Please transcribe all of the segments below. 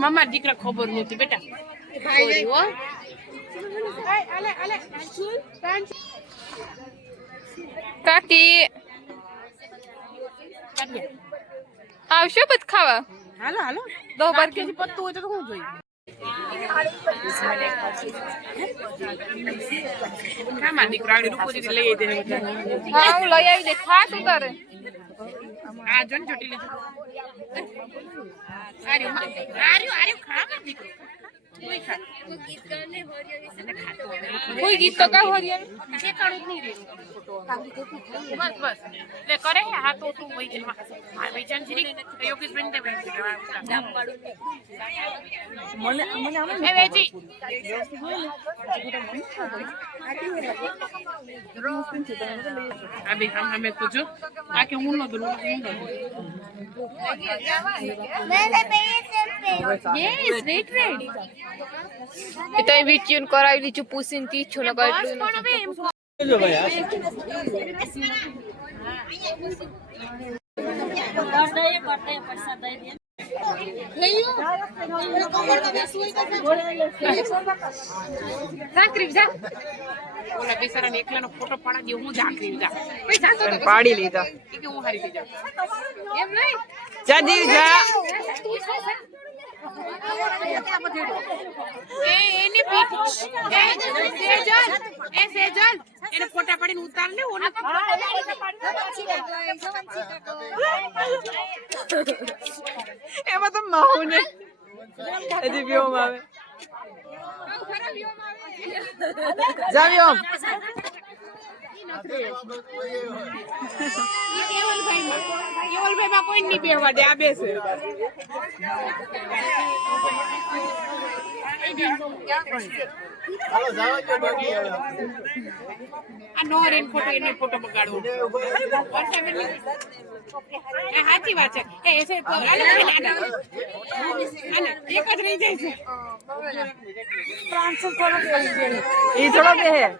મામા દીકરા ખબર નહોતી બેટા. કાકી આવશો બધ ખાવા? હાલો હાલો દો બાર કે પત્તું હોય તો શું જોઈએ? મામા દીકરા આગળ રૂપોથી લઈ દે. હા હું લઈ આવી દે. ખા તું તારે આ જોન ચોટી લીધું. આર્યું ખા દીકરો. કોઈ ગીત તો કા હરિયાળી બસ બસ લે કરે હા તો તું વઈ વેચાણ છે યોગેશ બેન દે મને એ વેચી અબે હમે તો જો આ કે હું નો દો યસ રેડ રેડ એ તો વિડિયો કરાવી લીધું પૂછીને તી છો ને કાટલું જો ભાઈ ઓલા બેસારા ને એકલાનો ફોટો પાડા દે હું ઝાંકરી જા પાડી લીધા કે હું હારી થઈ જાઉં એમ નહીં જાજી જા એની પીઠ એ સેજલ એને ફોટા પાડીને ઉતાર લે ઓને એમાં તો માહુ ને હજી વ્યોમ આવે જા વ્યોમ કેવલભાઈ માં કોઈ નહીં બેહવા દે આ બેસે આ નો રેન ફોટો એને ફોટો બગાડવો સાચી વાત છે એ એસે આને એક જ રહી જાય છે ઈ થોડો બેહે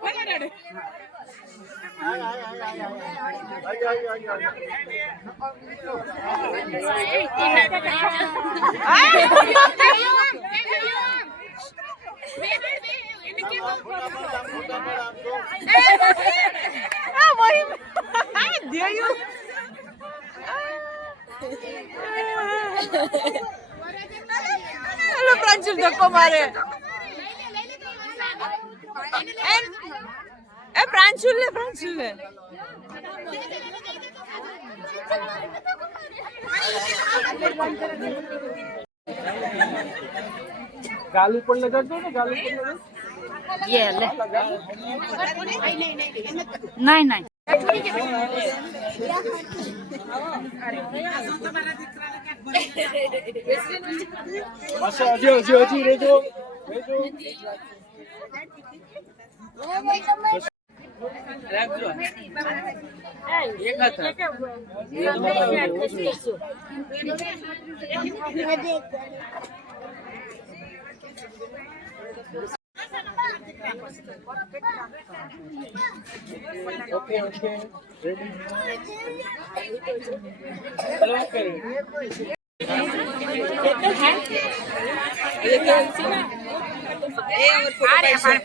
પ્રાંશુલ ધક્કો મારે એ પ્રાંશુલ ને गाली पर लगा दो ना गाली पर लगा ये ले नहीं नहीं अच्छा जी रेजो ओके रेडी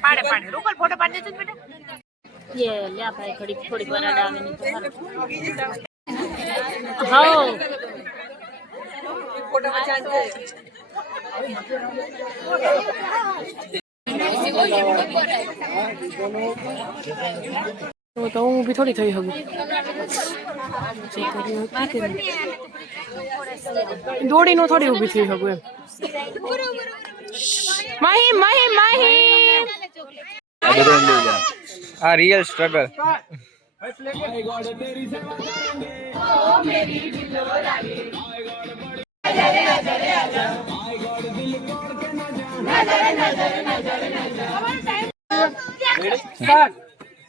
પાડે રૂપલ ફોટો પાડી દેજો બેટા ये ले भाई थोड़ी बना डालने तो हाँ ફોટો બચાન છે તો હું ઊભી થોડી થઈ શકું દોડીનો થોડી ઊભી થઈ શકું એમ માહી આ રિયલ સ્ટ્રગલ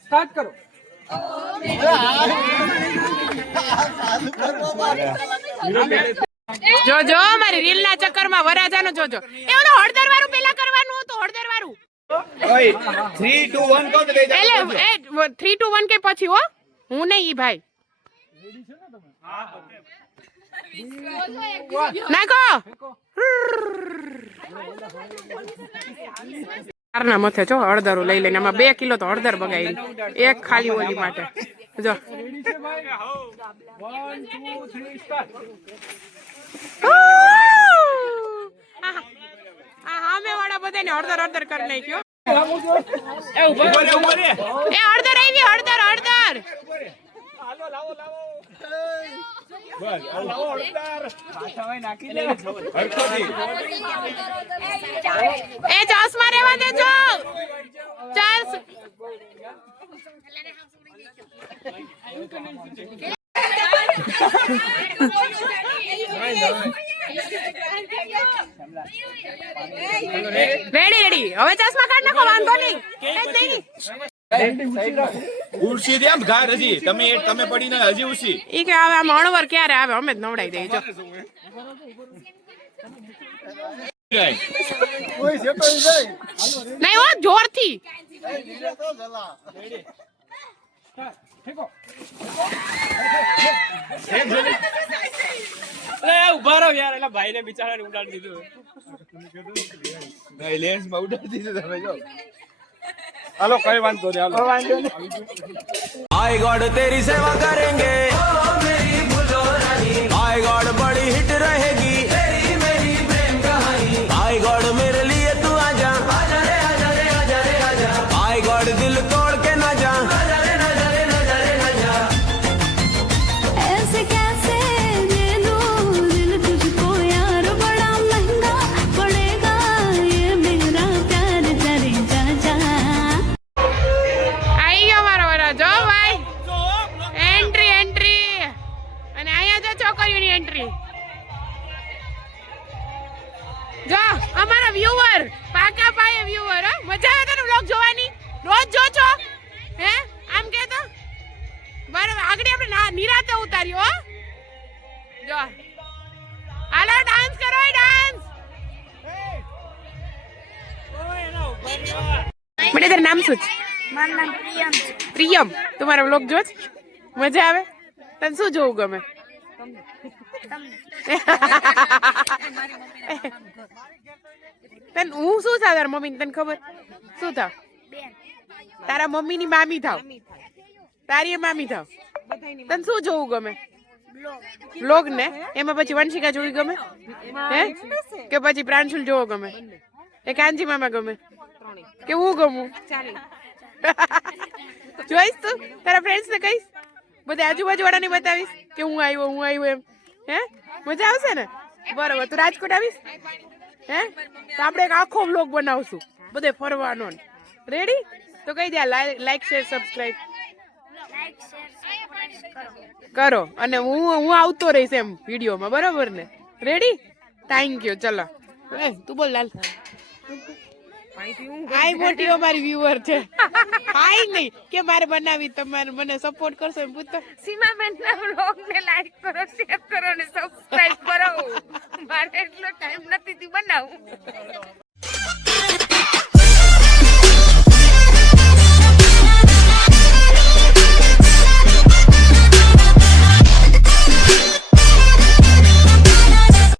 स्टार्ट करो જોજો મારી રીલ ના ચક્કર માં વરાજાનો જોજો એ ઓલો હળદર વાળું પેલા કરવાનું હતું હળદર વાળું ओए 3 2 1 કહો તો લઈ જા એટલે એ 3 2 1 કે પછી હો હું નહીં ઈ ભાઈ નાખો ના મથે છો હળદર લઈ લઈને આમાં 2 કિલો તો હળદર બગાડી એક ખાલી ઓલી માટે જો રેડી છે ભાઈ 1 2 3 સ્ટાર્ટ હામે વાળા બધાને હળદર હળદર કરી નાખ્યો એ ઉભો રે એ હળદર આવી હળદર હળદર હાલો લાવો બસ લાવો હળદર પાછા ભાઈ નાખી દે હરખોથી એ ચશ્મા રહેવા દેજો ચાલ રેડી હવે ચશ્મા કાઢ નાખો વાંધો નહીં ઉડસી દે આમ ઘાર હજી તમે પડીને હજી ઉડસી ઈ કે હવે આમ અણવર ક્યારે આવે અમે જ નવડાઈ દઈએ જો નહીં હો જોરથી ઉભા રહો યાર એલા ભાઈને બિચારાને ઉડાડી દીધું નહીં લેન્સ માં ઉડાડી દીધું તમે જો હાલો કઈ વાંધો નહીં હાલો आई गॉड तेरी सेवा करेंगे आई गॉड बड़ी हिट रहेगी मेरी प्रेम कहानी आई गॉड मेरे लिए तू आजा आई गॉड दिल तोड़ के ना जा ऐसे कैसे दे दूं दिल तुझको यार बड़ा महंगा पड़ेगा ये मेरा प्यार तेरे जा આવી ગયો મારો વરો જો ભાઈ એન્ટ્રી અને અહીંયા જો છોકરીઓની એન્ટ્રી જો અમારા વ્યુઅર પાકા પાયે વ્યુઅર હો મજા આવે તને વ્લોગ જોવાની રોજ જો છો હે આમ કે તો બરાબર આગળ આપણે નિરાતે ઉતાર્યો હો જો હાલો ડાન્સ કરો ડાન્સ બેટા તારું નામ શું છે મારું નામ પ્રિયમ છે પ્રિયમ તમારા વ્લોગ જો મજા આવે તને શું જોવું ગમે તને હું શું થાવ તારા મમ્મી તને ખબર શું થાવ તારા મમ્મી ની મામી થાવ તારી મામી થાવ તને શું જોવું ગમે વ્લોગ ને એમાં પછી વંશિકા જોવી ગમે હે કે પછી પ્રાંશુલ જોવો ગમે એ કાંજી મામા ગમે કે હું ગમું જોઈશ તું તારા ફ્રેન્ડ્સ ને કહીશ બધા આજુબાજુ વાળાને બતાવીશ કે હું આવ્યો એમ હે મજા આવશે ને બરોબર તું રાજકોટ આવીશ હે તો આપણે એક આખો વ્લોગ બનાવશું બધે ફરવાનો રેડી તો કહી દે લાઈક શેર સબસ્ક્રાઇબ કરો અને હું આવતો રહીશ એમ વિડીયોમાં બરોબર ને રેડી થેન્ક યુ ચલો તું બોલ લાલ આઈ મોટી અમારી વ્યુઅર છે હાઈ નહીં કે મારે બનાવી તમારે મને સપોર્ટ કરશો એમ પૂછતો સીમાબેન ના વ્લોગ ને લાઈક કરો શેર કરો ને સબસ્ક્રાઇબ કરો મારે એટલો ટાઈમ નથી બનાવું